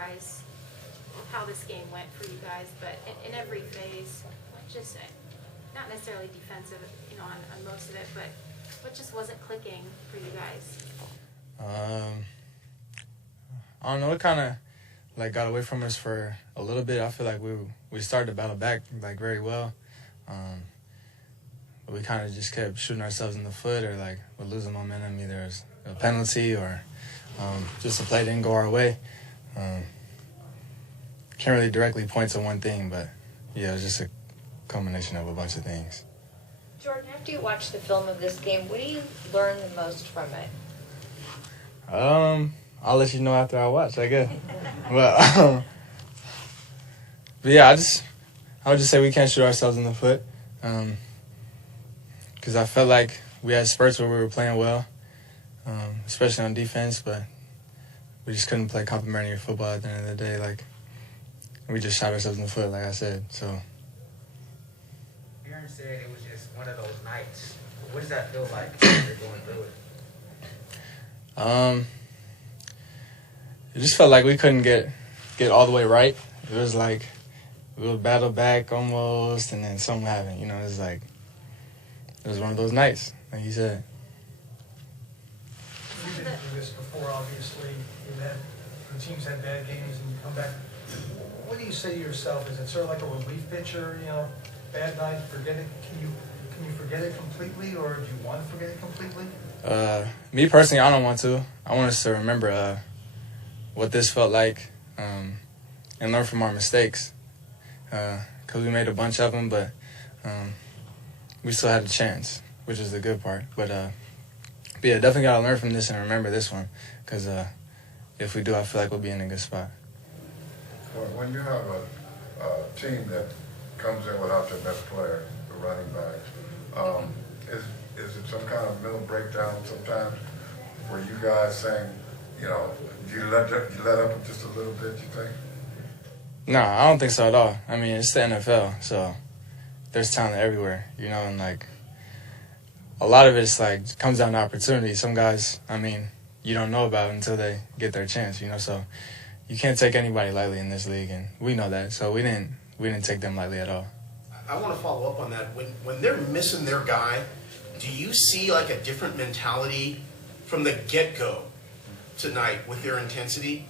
summarize how this game went for you guys, but in every phase, just not necessarily defensive, on most of it, but what just wasn't clicking for you guys? I don't know. It kind of got away from us for a little bit. I feel like we started to battle back very well. But we kind of just kept shooting ourselves in the foot, or we're losing momentum. Either it's a penalty or just a play didn't go our way. Can't really directly point to one thing, but yeah, it was just a combination of a bunch of things. Jordan, after you watch the film of this game, what do you learn the most from it? I'll let you know after I watch, I guess. But yeah, I would just say we can't shoot ourselves in the foot. Because I felt like we had spurts where we were playing well, especially on defense, but we just couldn't play complementary football at the end of the day. We just shot ourselves in the foot, like I said. So. Aaron said it was just one of those nights. What does that feel like when you're going through it? It just felt like we couldn't get all the way right. It was like we would battle back almost, and then something happened. It was one of those nights, like you said. You've been through this before, obviously. The teams had bad games, and you come back. What do you say to yourself? Is it sort of like a relief pitcher? Bad night, forget it. Can you forget it completely, or do you want to forget it completely? Me personally, I don't want to. I want us to remember what this felt like and learn from our mistakes. Because we made a bunch of them, but we still had a chance, which is the good part. But yeah, definitely got to learn from this and remember this one. Because if we do, I feel like we'll be in a good spot. When you have a team that comes in without their best player, the running backs, is it some kind of mental breakdown sometimes where you guys saying, you let up just a little bit, you think? No, I don't think so at all. I mean, it's the NFL, so there's talent everywhere, and a lot of it's comes down to opportunity. Some guys, you don't know about until they get their chance, so you can't take anybody lightly in this league, and we know that, so we didn't take them lightly at all. I want to follow up on that. When they're missing their guy, do you see a different mentality from the get-go tonight with their intensity?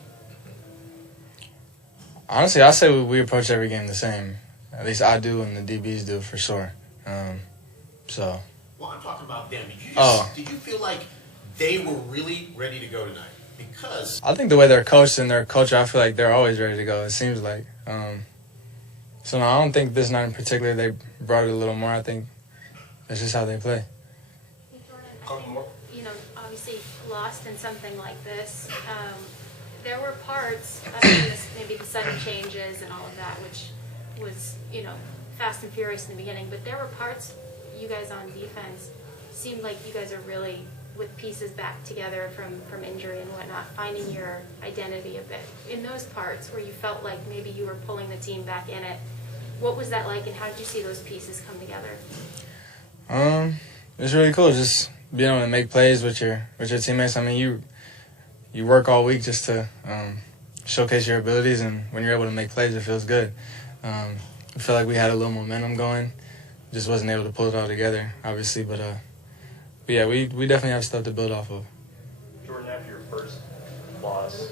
Honestly, I say we approach every game the same. At least I do, and the DBs do for sure. So. Well, I'm talking about them. Did you feel like they were really ready to go tonight? Because I think the way they're coached and their culture, I feel like they're always ready to go. It seems like. So no, I don't think this night in particular they brought it a little more. I think that's just how they play. Hey, Jordan, obviously lost in something like this. There were parts, maybe the sudden changes and all of that, which was, fast and furious in the beginning, but there were parts, you guys on defense, seemed like you guys are really with pieces back together from injury and whatnot, finding your identity a bit. In those parts where you felt like maybe you were pulling the team back in it, what was that like, and how did you see those pieces come together? It's really cool just being able to make plays with your teammates. You work all week just to showcase your abilities, and when you're able to make plays, it feels good. I feel like we had a little momentum going, just wasn't able to pull it all together, obviously, but yeah, we definitely have stuff to build off of. Jordan, after your first loss,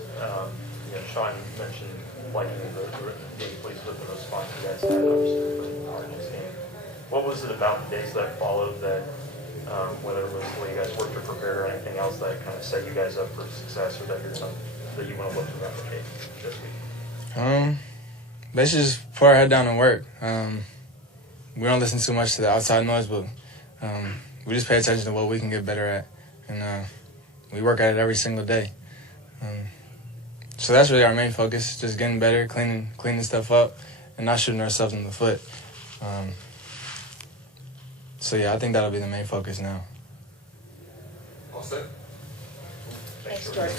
Sean mentioned liking the police with the response you guys had, obviously, for the Cardinals game. What was it about the days that followed that, whether it was the way you guys worked or prepared or anything else that kind of set you guys up for success, or that you want to look to replicate this week? Basically just put our head down and work. We don't listen too much to the outside noise, but we just pay attention to what we can get better at, and we work at it every single day. So that's really our main focus, just getting better, cleaning stuff up, and not shooting ourselves in the foot. So yeah, I think that'll be the main focus now. All set? Thanks, Jordan.